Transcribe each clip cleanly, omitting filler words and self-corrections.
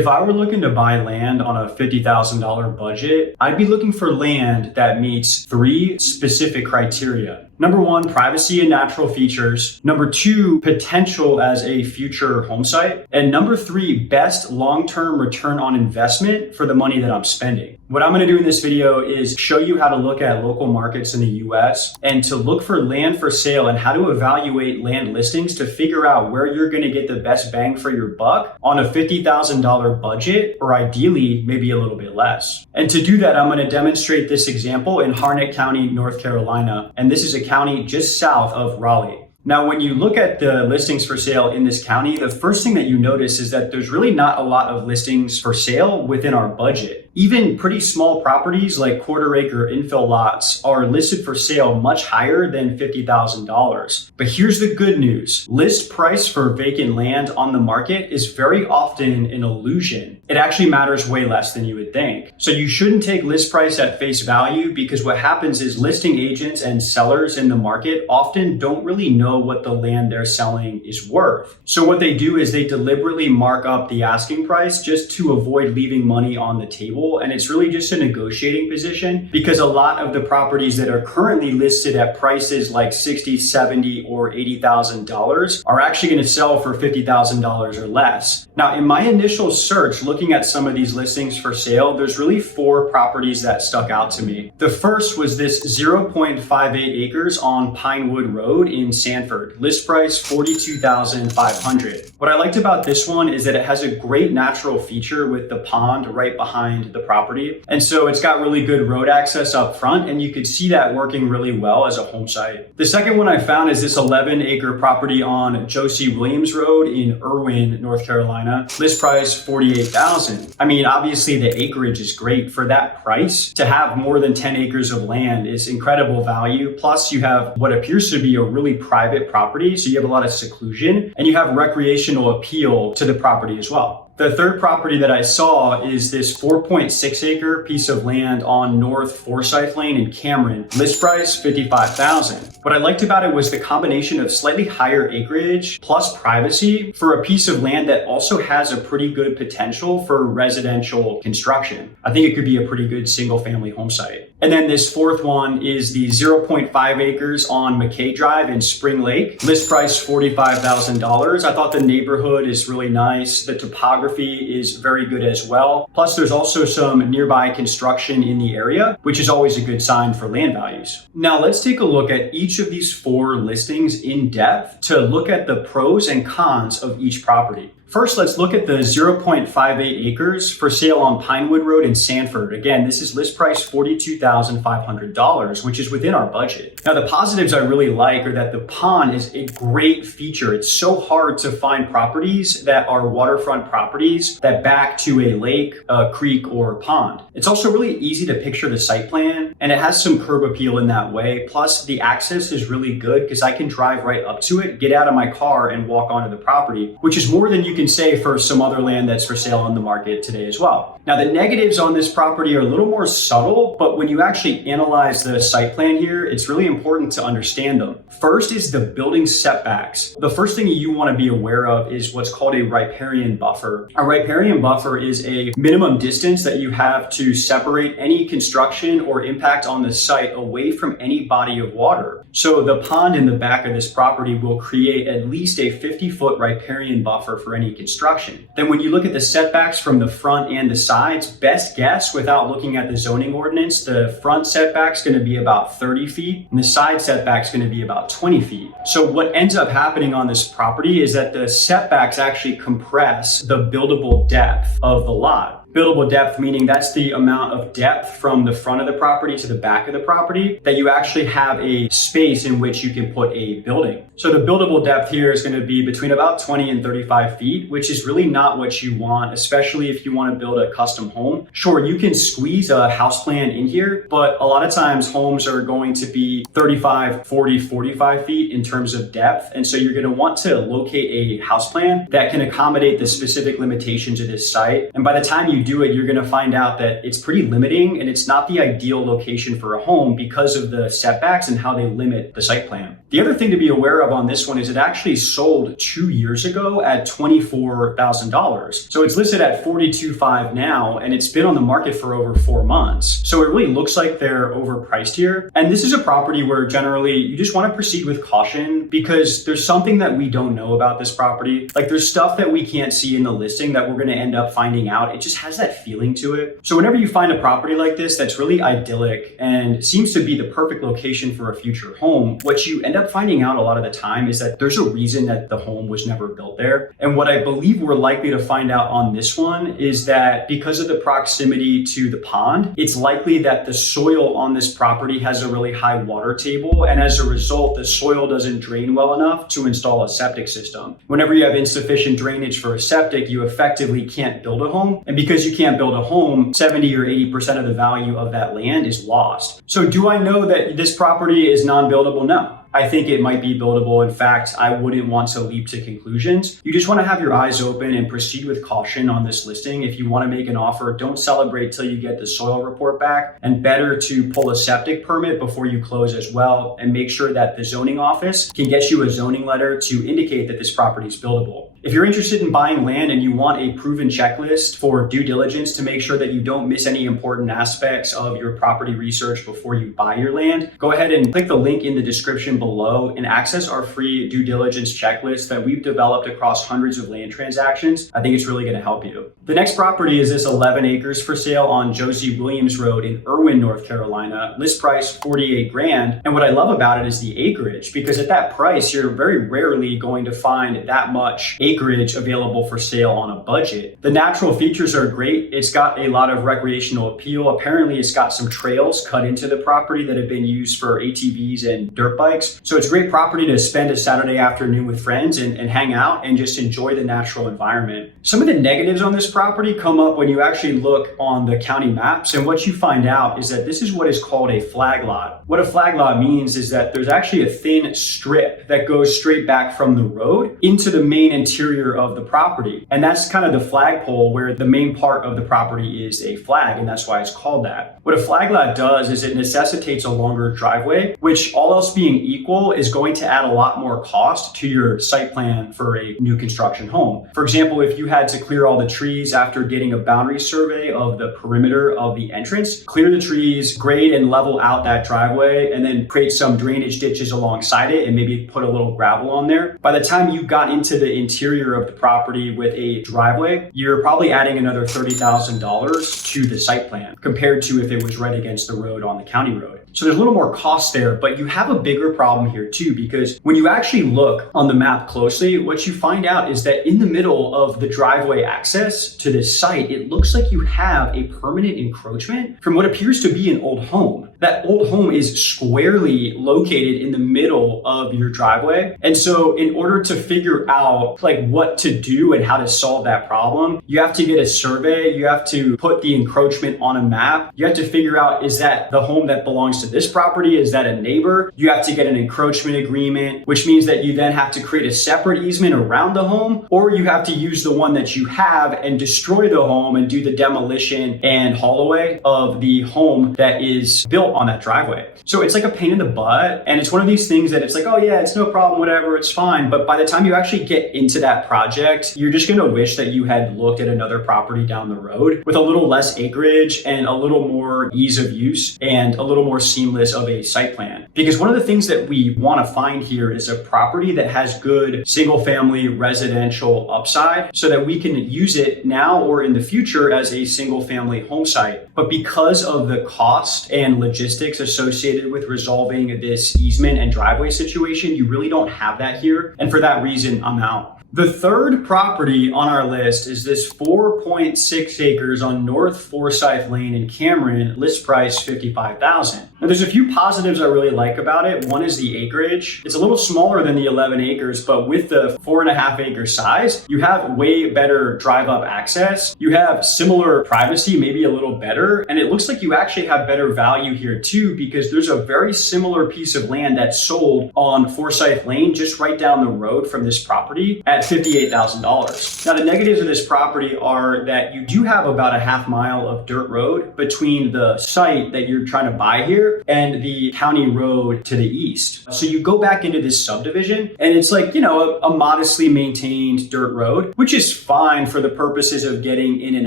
If I were looking to buy land on a $50,000 budget, I'd be looking for land that meets three specific criteria. Number one, privacy and natural features. Number two, potential as a future home site. And number three, best long-term return on investment for the money that I'm spending. What I'm going to do in this video is show you how to look at local markets in the US and to look for land for sale and how to evaluate land listings to figure out where you're going to get the best bang for your buck on a $50,000 budget, or ideally maybe a little bit less. And to do that, I'm going to demonstrate this example in Harnett County, North Carolina. And this is a county just south of Raleigh. Now, when you look at the listings for sale in this county, the first thing that you notice is that there's really not a lot of listings for sale within our budget. Even pretty small properties like quarter-acre infill lots are listed for sale much higher than $50,000. But here's the good news. List price for vacant land on the market is very often an illusion. It actually matters way less than you would think. So you shouldn't take list price at face value, because what happens is listing agents and sellers in the market often don't really know what the land they're selling is worth. So what they do is they deliberately mark up the asking price just to avoid leaving money on the table. And it's really just a negotiating position, because a lot of the properties that are currently listed at prices like $60,000, $70,000, or $80,000 are actually going to sell for $50,000 or less. Now, in my initial search, looking at some of these listings for sale, there's really four properties that stuck out to me. The first was this 0.58 acres on Pinewood Road in Sanford. List price $42,500. What I liked about this one is that it has a great natural feature with the pond right behind the property. And so it's got really good road access up front, and you could see that working really well as a home site. The second one I found is this 11-acre property on Josie Williams Road in Irwin, North Carolina. List price $48,000. I mean, obviously the acreage is great for that price. To have more than 10 acres of land is incredible value. Plus you have what appears to be a really private property, so you have a lot of seclusion, and you have recreational appeal to the property as well. The third property that I saw is this 4.6 acre piece of land on North Forsyth Lane in Cameron. List price $55,000. What I liked about it was the combination of slightly higher acreage plus privacy for a piece of land that also has a pretty good potential for residential construction. I think it could be a pretty good single family home site. And then this fourth one is the 0.5 acres on McKay Drive in Spring Lake. List price $45,000. I thought the neighborhood is really nice. The topography is very good as well. Plus there's also some nearby construction in the area, which is always a good sign for land values. Now let's take a look at each of these four listings in depth to look at the pros and cons of each property. First, let's look at the 0.58 acres for sale on Pinewood Road in Sanford. Again, this is list price $42,500, which is within our budget. Now, the positives I really like are that the pond is a great feature. It's so hard to find properties that are waterfront properties that back to a lake, a creek, or a pond. It's also really easy to picture the site plan, and it has some curb appeal in that way. Plus, the access is really good because I can drive right up to it, get out of my car, and walk onto the property, which is more than you can say for some other land that's for sale on the market today as well. Now, the negatives on this property are a little more subtle, but when you actually analyze the site plan here, it's really important to understand them. First is the building setbacks. The first thing you want to be aware of is what's called a riparian buffer. A riparian buffer is a minimum distance that you have to separate any construction or impact on the site away from any body of water. So the pond in the back of this property will create at least a 50-foot riparian buffer for any construction. Then when you look at the setbacks from the front and the sides, best guess without looking at the zoning ordinance, the front setback's going to be about 30 feet and the side setback's going to be about 20 feet. So what ends up happening on this property is that the setbacks actually compress the buildable depth of the lot. Buildable depth meaning that's the amount of depth from the front of the property to the back of the property that you actually have a space in which you can put a building. So the buildable depth here is going to be between about 20 and 35 feet, which is really not what you want, especially if you want to build a custom home. Sure, you can squeeze a house plan in here, but a lot of times homes are going to be 35, 40, 45 feet in terms of depth. And so you're going to want to locate a house plan that can accommodate the specific limitations of this site. And by the time you you do it, you're going to find out that it's pretty limiting and it's not the ideal location for a home because of the setbacks and how they limit the site plan. The other thing to be aware of on this one is it actually sold 2 years ago at $24,000. So it's listed at $42,500 now, and it's been on the market for over 4 months. So it really looks like they're overpriced here. And this is a property where generally you just want to proceed with caution because there's something that we don't know about this property. Like there's stuff that we can't see in the listing that we're going to end up finding out. It just has that feeling to it. So whenever you find a property like this that's really idyllic and seems to be the perfect location for a future home, what you end up finding out a lot of the time is that there's a reason that the home was never built there. And what I believe we're likely to find out on this one is that because of the proximity to the pond, it's likely that the soil on this property has a really high water table. And as a result, the soil doesn't drain well enough to install a septic system. Whenever you have insufficient drainage for a septic, you effectively can't build a home. And because you can't build a home, 70 or 80% of the value of that land is lost. So do I know that this property is non-buildable? No. I think it might be buildable. In fact, I wouldn't want to leap to conclusions. You just want to have your eyes open and proceed with caution on this listing. If you want to make an offer, don't celebrate till you get the soil report back, and better to pull a septic permit before you close as well, and make sure that the zoning office can get you a zoning letter to indicate that this property is buildable. If you're interested in buying land and you want a proven checklist for due diligence to make sure that you don't miss any important aspects of your property research before you buy your land, go ahead and click the link in the description below and access our free due diligence checklist that we've developed across hundreds of land transactions. I think it's really going to help you. The next property is this 11 acres for sale on Josie Williams Road in Irwin, North Carolina. List price $48,000. And what I love about it is the acreage, because at that price, you're very rarely going to find that much acreage available for sale on a budget. The natural features are great. It's got a lot of recreational appeal. Apparently, it's got some trails cut into the property that have been used for ATVs and dirt bikes. So it's a great property to spend a Saturday afternoon with friends and hang out and just enjoy the natural environment. Some of the negatives on this property come up when you actually look on the county maps, and what you find out is that this is what is called a flag lot. What a flag lot means is that there's actually a thin strip that goes straight back from the road into the main interior of the property. And that's kind of the flagpole where the main part of the property is a flag, and that's why it's called that. What a flag lot does is it necessitates a longer driveway, which all else being equal is going to add a lot more cost to your site plan for a new construction home. For example, if you had to clear all the trees after getting a boundary survey of the perimeter of the entrance, clear the trees, grade and level out that driveway, and then create some drainage ditches alongside it and maybe put a little gravel on there. By the time you got into the interior of the property with a driveway, you're probably adding another $30,000 to the site plan compared to if it was right against the road on the county road. So there's a little more cost there, but you have a bigger problem here too, because when you actually look on the map closely, what you find out is that in the middle of the driveway access to this site, it looks like you have a permanent encroachment from what appears to be an old home. That old home is squarely located in the middle of your driveway. And so in order to figure out like what to do and how to solve that problem, you have to get a survey, you have to put the encroachment on a map, you have to figure out, is that the home that belongs to this property? Is that a neighbor? You have to get an encroachment agreement, which means that you then have to create a separate easement around the home, or you have to use the one that you have and destroy the home and do the demolition and haul away of the home that is built on that driveway. So it's like a pain in the butt. And it's one of these things that it's like, oh yeah, it's no problem, whatever, it's fine. But by the time you actually get into that project, you're just going to wish that you had looked at another property down the road with a little less acreage and a little more ease of use and a little more seamless of a site plan. Because one of the things that we want to find here is a property that has good single family residential upside so that we can use it now or in the future as a single family home site. But because of the cost and logistics associated with resolving this easement and driveway situation, you really don't have that here. And for that reason, I'm out. The third property on our list is this 4.6 acres on North Forsyth Lane in Cameron, list price $55,000. Now there's a few positives I really like about it. One is the acreage. It's a little smaller than the 11 acres, but with the 4.5 acre size, you have way better drive up access. You have similar privacy, maybe a little better. And it looks like you actually have better value here too, because there's a very similar piece of land that sold on Forsyth Lane, just right down the road from this property at at $58,000. Now, the negatives of this property are that you do have about a half mile of dirt road between the site that you're trying to buy here and the county road to the east. So you go back into this subdivision and it's like, a modestly maintained dirt road, which is fine for the purposes of getting in and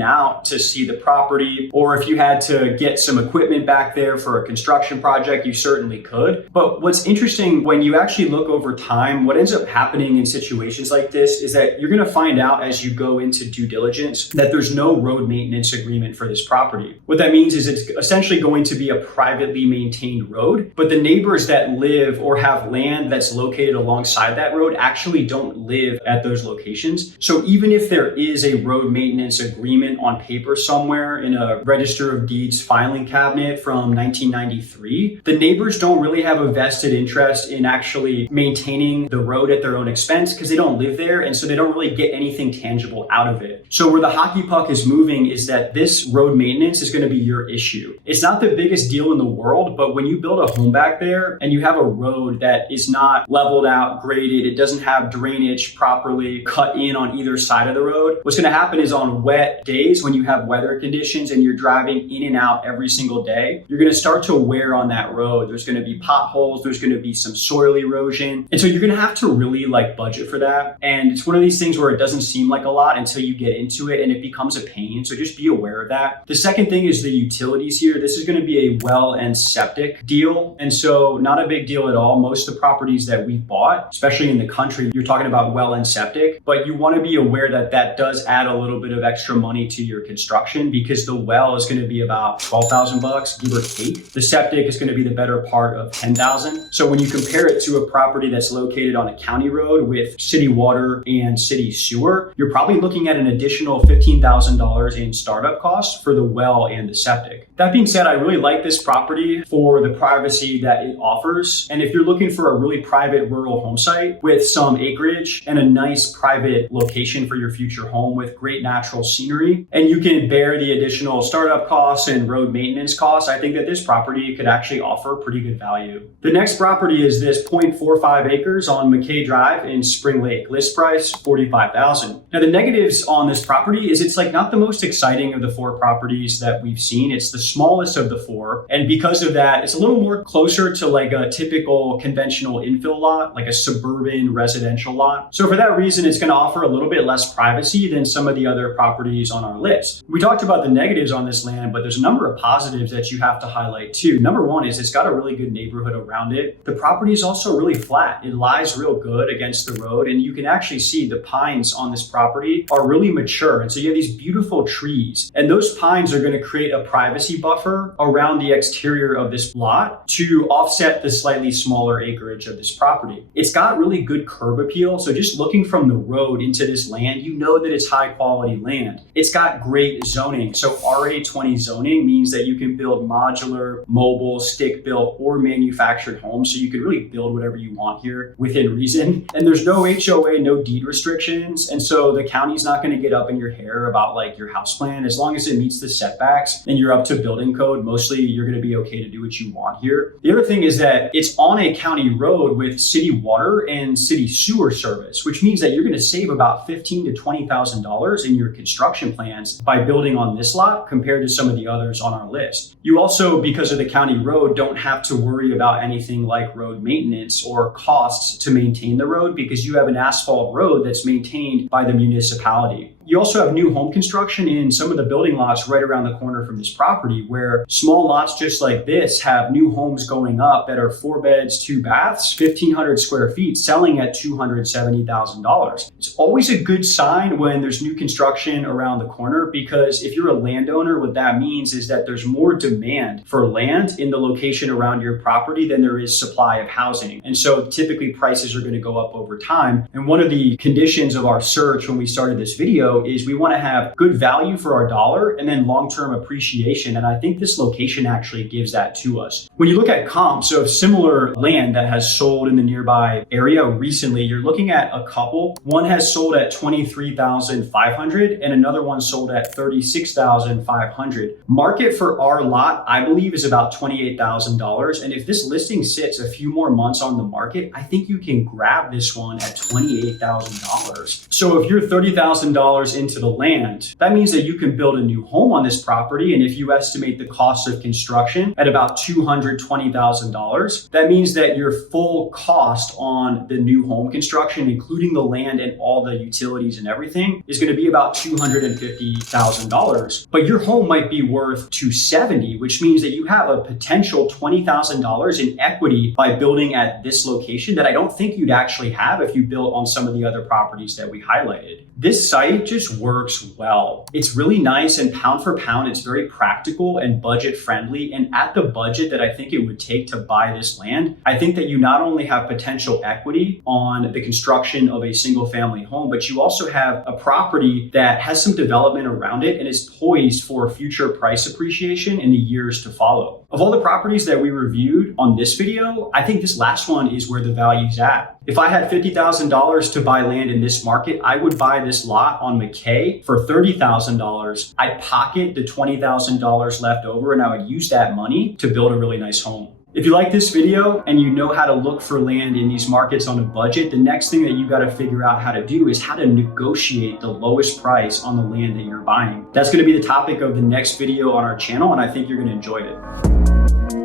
out to see the property. Or if you had to get some equipment back there for a construction project, you certainly could. But what's interesting when you actually look over time, what ends up happening in situations like this is that you're going to find out as you go into due diligence that there's no road maintenance agreement for this property. What that means is it's essentially going to be a privately maintained road, but the neighbors that live or have land that's located alongside that road actually don't live at those locations. So even if there is a road maintenance agreement on paper somewhere in a Register of Deeds filing cabinet from 1993, the neighbors don't really have a vested interest in actually maintaining the road at their own expense because they don't live there, and so they don't really get anything tangible out of it. So where the hockey puck is moving is that this road maintenance is going to be your issue. It's not the biggest deal in the world, but when you build a home back there and you have a road that is not leveled out, graded, it doesn't have drainage properly cut in on either side of the road, what's going to happen is on wet days when you have weather conditions and you're driving in and out every single day, you're going to start to wear on that road. There's going to be potholes, there's going to be some soil erosion. And so you're going to have to really budget for that. And it's one of these things where it doesn't seem like a lot until you get into it and it becomes a pain. So just be aware of that. The second thing is the utilities here. This is going to be a well and septic deal. And so not a big deal at all. Most of the properties that we've bought, especially in the country, you're talking about well and septic, but you want to be aware that that does add a little bit of extra money to your construction because the well is going to be about $12,000, give or take. The septic is going to be the better part of $10,000. So when you compare it to a property that's located on a county road with city water and city sewer, you're probably looking at an additional $15,000 in startup costs for the well and the septic. That being said, I really like this property for the privacy that it offers. And if you're looking for a really private rural home site with some acreage and a nice private location for your future home with great natural scenery, and you can bear the additional startup costs and road maintenance costs, I think that this property could actually offer pretty good value. The next property is this 0.45 acres on McKay Drive in Spring Lake. List price, $45,000. Now the negatives on this property is it's not the most exciting of the four properties that we've seen. It's the smallest of the four. And because of that, it's a little more closer to a typical conventional infill lot, like a suburban residential lot. So for that reason, it's going to offer a little bit less privacy than some of the other properties on our list. We talked about the negatives on this land, but there's a number of positives that you have to highlight too. Number one is it's got a really good neighborhood around it. The property is also really flat. It lies real good against the road, and you can actually see the pines on this property are really mature. And so you have these beautiful trees, and those pines are going to create a privacy buffer around the exterior of this lot to offset the slightly smaller acreage of this property. It's got really good curb appeal. So just looking from the road into this land, you know that it's high quality land. It's got great zoning. So RA20 zoning means that you can build modular, mobile, stick built, or manufactured homes. So you can really build whatever you want here within reason. And there's no HOA, no deed restrictions. And so the county's not going to get up in your hair about your house plan. As long as it meets the setbacks and you're up to building code, mostly you're going to be okay to do what you want here. The other thing is that it's on a county road with city water and city sewer service, which means that you're going to save about $15,000 to $20,000 in your construction plans by building on this lot compared to some of the others on our list. You also, because of the county road, don't have to worry about anything like road maintenance or costs to maintain the road because you have an asphalt road that's maintained by the municipality. You also have new home construction in some of the building lots right around the corner from this property, where small lots just like this have new homes going up that are 4 beds, 2 baths, 1,500 square feet, selling at $270,000. It's always a good sign when there's new construction around the corner, because if you're a landowner, what that means is that there's more demand for land in the location around your property than there is supply of housing. And so typically prices are going to go up over time. And one of the conditions of our search when we started this video video is we want to have good value for our dollar and then long-term appreciation. And I think this location actually gives that to us. When you look at comps, so if similar land that has sold in the nearby area recently, you're looking at a couple. One has sold at $23,500 and another one sold at $36,500. Market for our lot, I believe, is about $28,000. And if this listing sits a few more months on the market, I think you can grab this one at $28,000. So if you're $30,000 into the land, that means that you can build a new home on this property. And if you estimate the cost of construction at about $220,000, that means that your full cost on the new home construction, including the land and all the utilities and everything, is going to be about $250,000. But your home might be worth $270,000, which means that you have a potential $20,000 in equity by building at this location that I don't think you'd actually have if you built on some of the other properties that we highlighted. This site just works well. It's really nice, and pound for pound, it's very practical and budget friendly. And at the budget that I think it would take to buy this land, I think that you not only have potential equity on the construction of a single family home, but you also have a property that has some development around it and is poised for future price appreciation in the years to follow. Of all the properties that we reviewed on this video, I think this last one is where the value's at. If I had $50,000 to buy land in this market, I would buy this lot on McKay for $30,000. I'd pocket the $20,000 left over, and I would use that money to build a really nice home. If you like this video and you know how to look for land in these markets on a budget, the next thing that you got to figure out how to do is how to negotiate the lowest price on the land that you're buying. That's going to be the topic of the next video on our channel, and I think you're going to enjoy it.